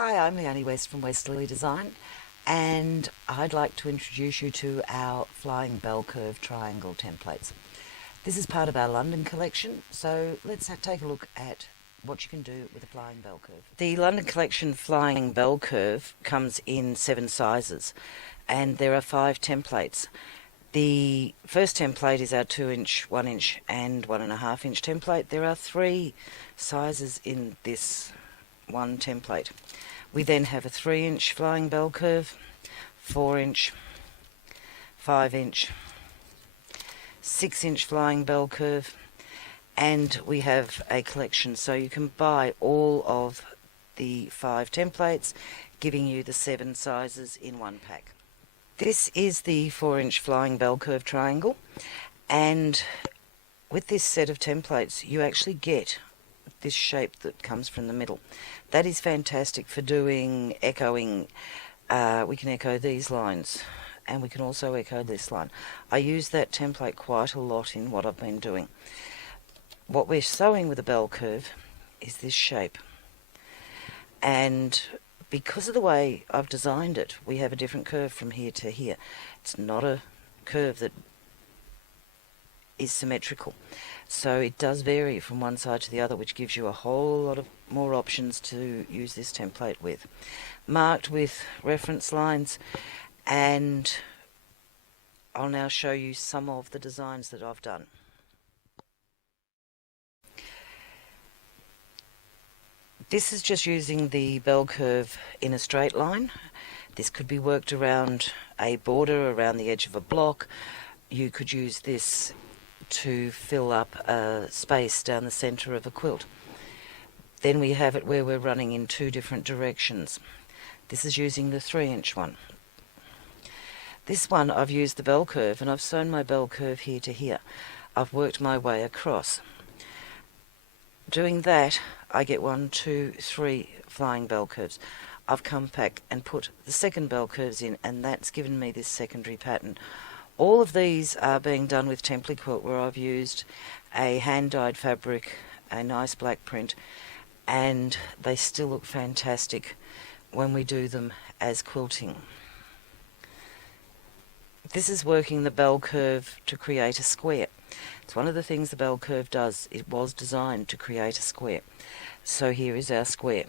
Hi, I'm Leonie West from Westalee Design, and I'd like to introduce you to our flying bell curve triangle templates. This is part of our London collection, so let's take a look at what you can do with a flying bell curve. The London collection flying bell curve comes in 7 sizes, and there are 5 templates. The first template is our 2-inch, 1-inch and 1.5-inch template. There are 3 sizes in this one template. We then have a 3-inch flying bell curve, 4-inch, 5-inch, 6-inch flying bell curve, and we have a collection, so you can buy all of the 5 templates, giving you the 7 sizes in one pack. This is the 4-inch flying bell curve triangle, and with this set of templates you actually get this shape that comes from the middle. That is fantastic for doing echoing. We can echo these lines, and we can also echo this line. I use that template quite a lot in what I've been doing. What we're sewing with a bell curve is this shape, and because of the way I've designed it, we have a different curve from here to here. It's not a curve that is symmetrical, so it does vary from one side to the other, which gives you a whole lot of more options to use this template with, marked with reference lines. And I'll now show you some of the designs that I've done. This is just using the bell curve in a straight line. This could be worked around a border, around the edge of a block. You could use this to fill up a space down the centre of a quilt. Then we have it where we're running in 2 different directions. This is using the 3-inch one. This one I've used the bell curve, and I've sewn my bell curve here to here. I've worked my way across. Doing that, I get 1, 2, 3 flying bell curves. I've come back and put the second bell curves in, and that's given me this secondary pattern. All of these are being done with Template Quilt, where I've used a hand-dyed fabric, a nice black print, and they still look fantastic when we do them as quilting. This is working the bell curve to create a square. It's one of the things the bell curve does. It was designed to create a square. So here is our square.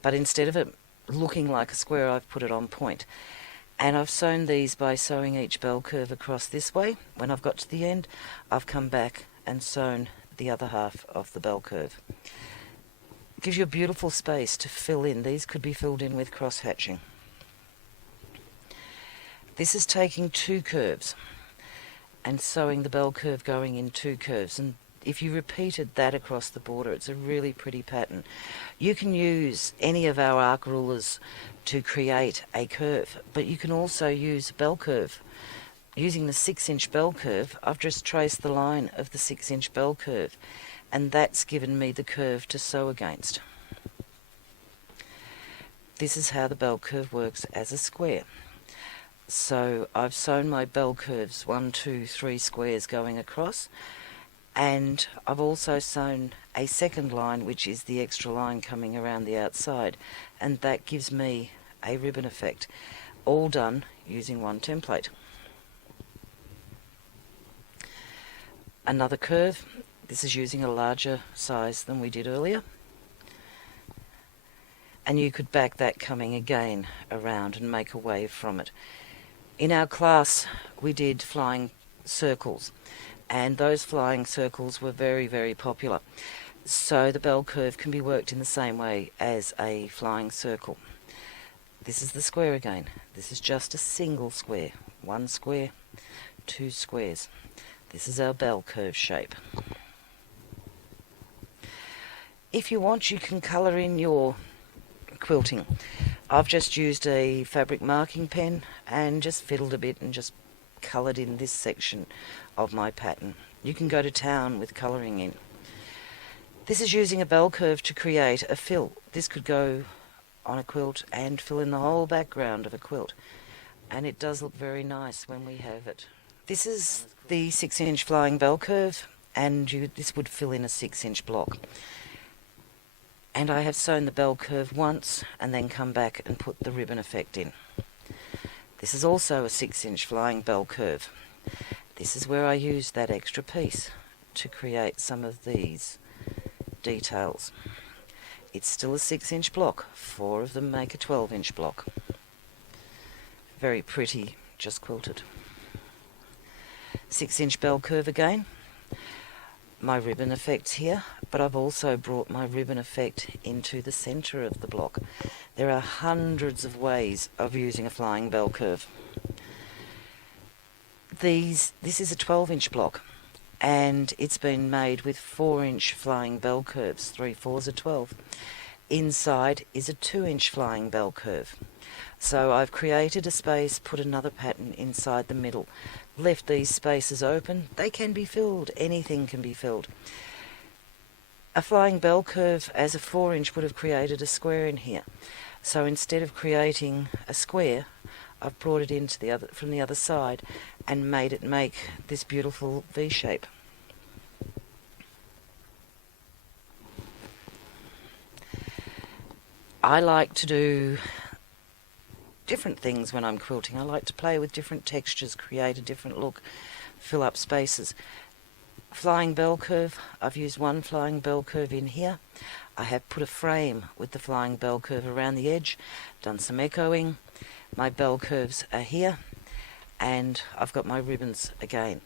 But instead of it looking like a square, I've put it on point. And I've sewn these by sewing each bell curve across this way. When I've got to the end, I've come back and sewn the other half of the bell curve. It gives you a beautiful space to fill in. These could be filled in with cross hatching. This is taking 2 curves and sewing the bell curve going in 2 curves, and if you repeated that across the border, it's a really pretty pattern. You can use any of our arc rulers to create a curve, but you can also use a bell curve. Using the 6-inch bell curve, I've just traced the line of the 6-inch bell curve, and that's given me the curve to sew against. This is how the bell curve works as a square. So I've sewn my bell curves 1, 2, 3 squares going across, and I've also sewn a second line, which is the extra line coming around the outside, and that gives me a ribbon effect, all done using one template. Another curve. This is using a larger size than we did earlier, and you could back that coming again around and make a wave from it. In our class we did flying circles, and those flying circles were very, very popular. So the bell curve can be worked in the same way as a flying circle. This is the square again. This is just a single square. 1 square, 2 squares. This is our bell curve shape. If you want, you can colour in your quilting. I've just used a fabric marking pen and just fiddled a bit and just coloured in this section of my pattern. You can go to town with colouring in. This is using a bell curve to create a fill. This could go on a quilt and fill in the whole background of a quilt, and it does look very nice when we have it. This is the 6-inch flying bell curve, and this would fill in a 6-inch block. And I have sewn the bell curve once and then come back and put the ribbon effect in. This is also a 6-inch flying bell curve. This is where I used that extra piece to create some of these details. It's still a 6-inch block. 4 of them make a 12-inch block. Very pretty, just quilted. 6-inch bell curve again. My ribbon effect's here, but I've also brought my ribbon effect into the centre of the block. There are hundreds of ways of using a flying bell curve. This is a 12-inch block, and it's been made with 4-inch flying bell curves. 3 4s are 12. Inside is a 2-inch flying bell curve. So I've created a space, put another pattern inside the middle, left these spaces open. They can be filled. Anything can be filled. A flying bell curve as a 4-inch would have created a square in here. So instead of creating a square, I've brought it into from the other side and made it make this beautiful V shape. I like to do different things when I'm quilting. I like to play with different textures, create a different look, fill up spaces. Flying bell curve, I've used one flying bell curve in here. I have put a frame with the flying bell curve around the edge, done some echoing. My bell curves are here, and I've got my ribbons again.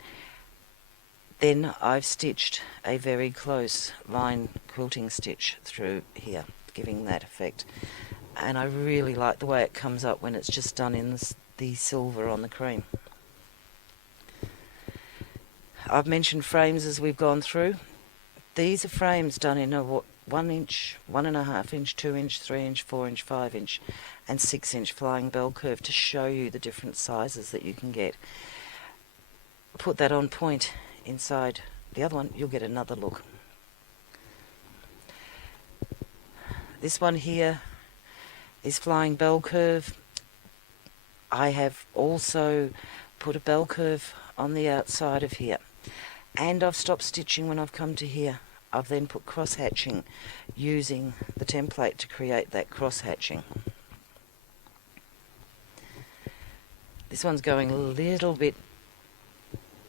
Then I've stitched a very close line quilting stitch through here, giving that effect. And I really like the way it comes up when it's just done in the silver on the cream. I've mentioned frames as we've gone through. These are frames done in a 1 inch, 1.5 inch, 2 inch, 3 inch, 4 inch, 5 inch and 6 inch flying bell curve to show you the different sizes that you can get. Put that on point inside the other one, you'll get another look. This one here is flying bell curve. I have also put a bell curve on the outside of here, and I've stopped stitching when I've come to here. I've then put cross hatching using the template to create that cross hatching. This one's going a little bit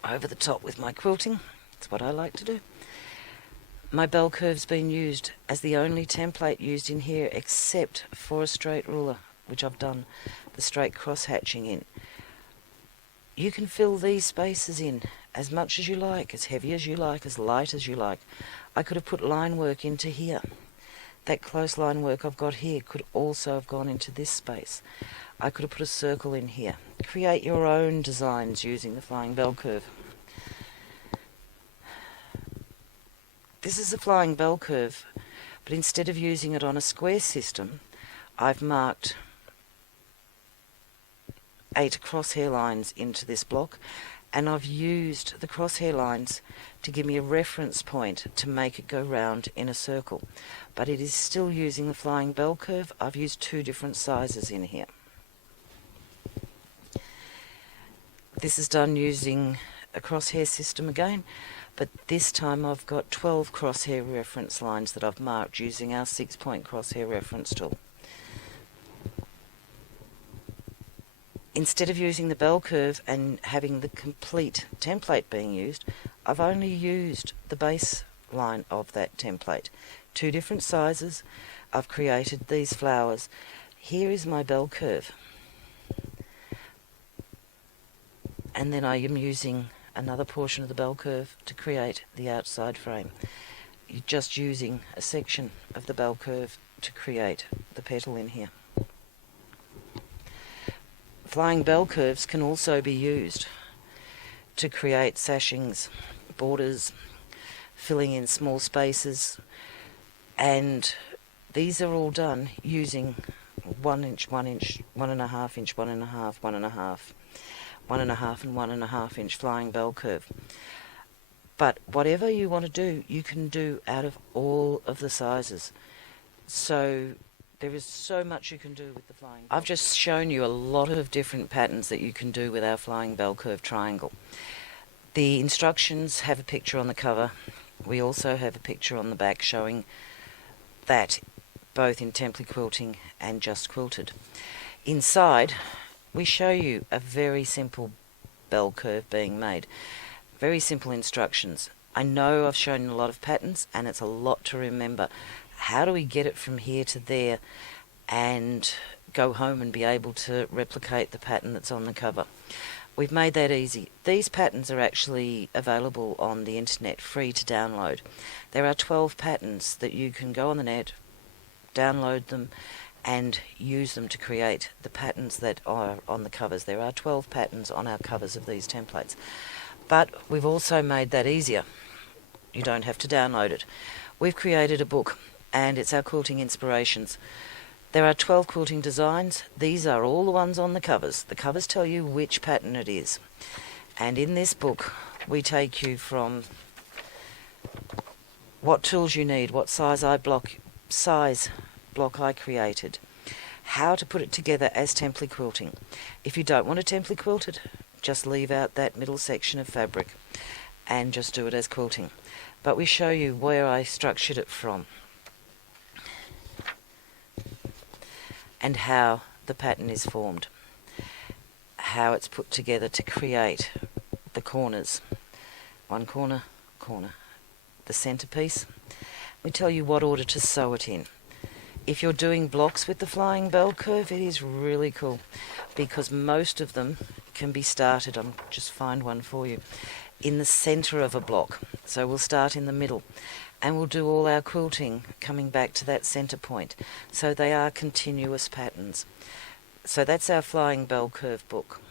over the top with my quilting. It's what I like to do. My bell curve's been used as the only template used in here except for a straight ruler, which I've done the straight cross hatching in. You can fill these spaces in as much as you like, as heavy as you like, as light as you like. I could have put line work into here. That close line work I've got here could also have gone into this space. I could have put a circle in here. Create your own designs using the flying bell curve. This is a flying bell curve, but instead of using it on a square system, I've marked 8 crosshair lines into this block, and I've used the crosshair lines to give me a reference point to make it go round in a circle. But it is still using the flying bell curve. I've used 2 different sizes in here. This is done using a crosshair system again, but this time I've got 12 crosshair reference lines that I've marked using our 6-point crosshair reference tool. Instead of using the bell curve and having the complete template being used, I've only used the base line of that template. 2 different sizes. I've created these flowers. Here is my bell curve. And then I am using another portion of the bell curve to create the outside frame. You're just using a section of the bell curve to create the petal in here. Flying bell curves can also be used to create sashings, borders, filling in small spaces, and these are all done using 1 inch, 1 inch, 1.5 inch, 1.5, 1.5, 1.5 and 1.5 inch flying bell curve. But whatever you want to do, you can do out of all of the sizes. So there is so much you can do with the flying bell. I've just shown you a lot of different patterns that you can do with our flying bell curve triangle. The instructions have a picture on the cover. We also have a picture on the back showing that both in template quilting and just quilted. Inside, we show you a very simple bell curve being made. Very simple instructions. I know I've shown a lot of patterns and it's a lot to remember. How do we get it from here to there and go home and be able to replicate the pattern that's on the cover? We've made that easy. These patterns are actually available on the internet, free to download. There are 12 patterns that you can go on the net, download them, and use them to create the patterns that are on the covers. There are 12 patterns on our covers of these templates. But we've also made that easier. You don't have to download it. We've created a book, and it's our Quilting Inspirations. There are 12 quilting designs. These are all the ones on the covers. The covers tell you which pattern it is. And in this book, we take you from what tools you need, what size block I created, how to put it together as template quilting. If you don't want a template quilted, just leave out that middle section of fabric and just do it as quilting. But we show you where I structured it from and how the pattern is formed, how it's put together to create the corners. One corner, the centerpiece. We tell you what order to sew it in. If you're doing blocks with the flying bell curve, it is really cool because most of them can be started, I'll just find one for you, in the center of a block. So we'll start in the middle and we'll do all our quilting coming back to that center point. So they are continuous patterns. So that's our flying bell curve book.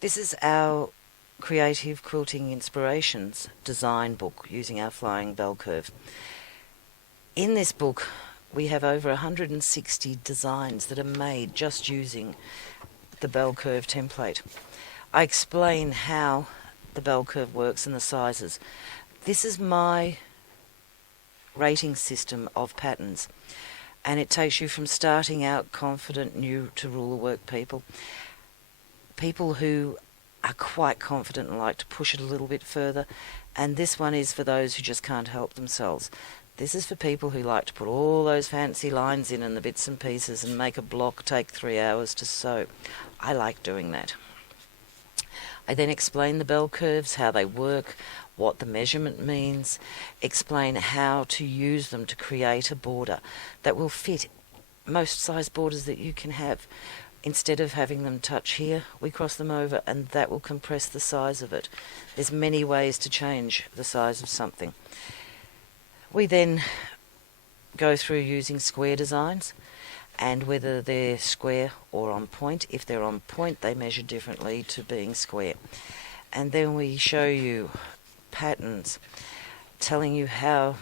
This is our Creative Quilting Inspirations design book using our flying bell curve. In this book, we have over 160 designs that are made just using the bell curve template. I explain how the bell curve works and the sizes. This is my rating system of patterns, and it takes you from starting out confident, new to ruler work people who are quite confident and like to push it a little bit further, and this one is for those who just can't help themselves. This is for people who like to put all those fancy lines in and the bits and pieces and make a block take 3 hours to sew. I like doing that. I then explain the bell curves, how they work, what the measurement means, explain how to use them to create a border that will fit most size borders that you can have. Instead of having them touch here, we cross them over and that will compress the size of it. There's many ways to change the size of something. We then go through using square designs and whether they're square or on point. If they're on point, they measure differently to being square. And then we show you patterns, telling you how,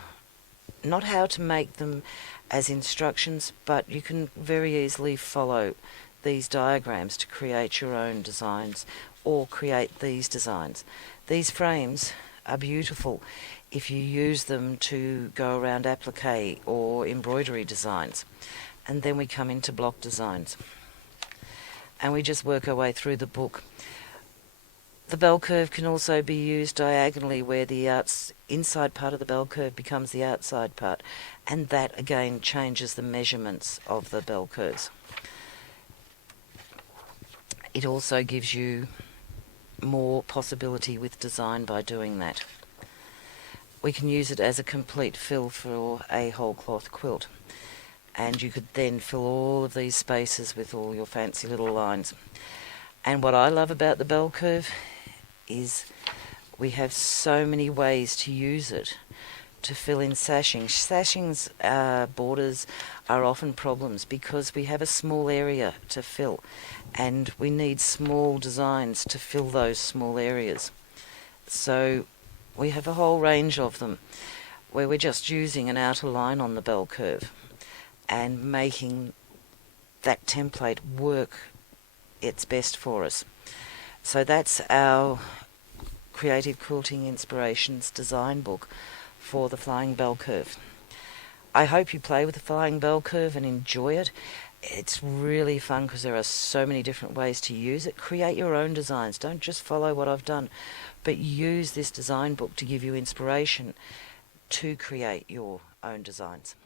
not how to make them as instructions, but you can very easily follow these diagrams to create your own designs or create these designs. These frames are beautiful if you use them to go around applique or embroidery designs. And then we come into block designs. And we just work our way through the book. The bell curve can also be used diagonally where the inside part of the bell curve becomes the outside part. And that again changes the measurements of the bell curves. It also gives you more possibility with design by doing that. We can use it as a complete fill for a whole cloth quilt, and you could then fill all of these spaces with all your fancy little lines. And what I love about the bell curve is we have so many ways to use it to fill in sashing. Sashing's borders are often problems because we have a small area to fill and we need small designs to fill those small areas. So we have a whole range of them where we're just using an outer line on the bell curve and making that template work its best for us. So that's our Creative Quilting Inspirations design book for the flying bell curve. I hope you play with the flying bell curve and enjoy it. It's really fun because there are so many different ways to use it. Create your own designs. Don't just follow what I've done, but use this design book to give you inspiration to create your own designs.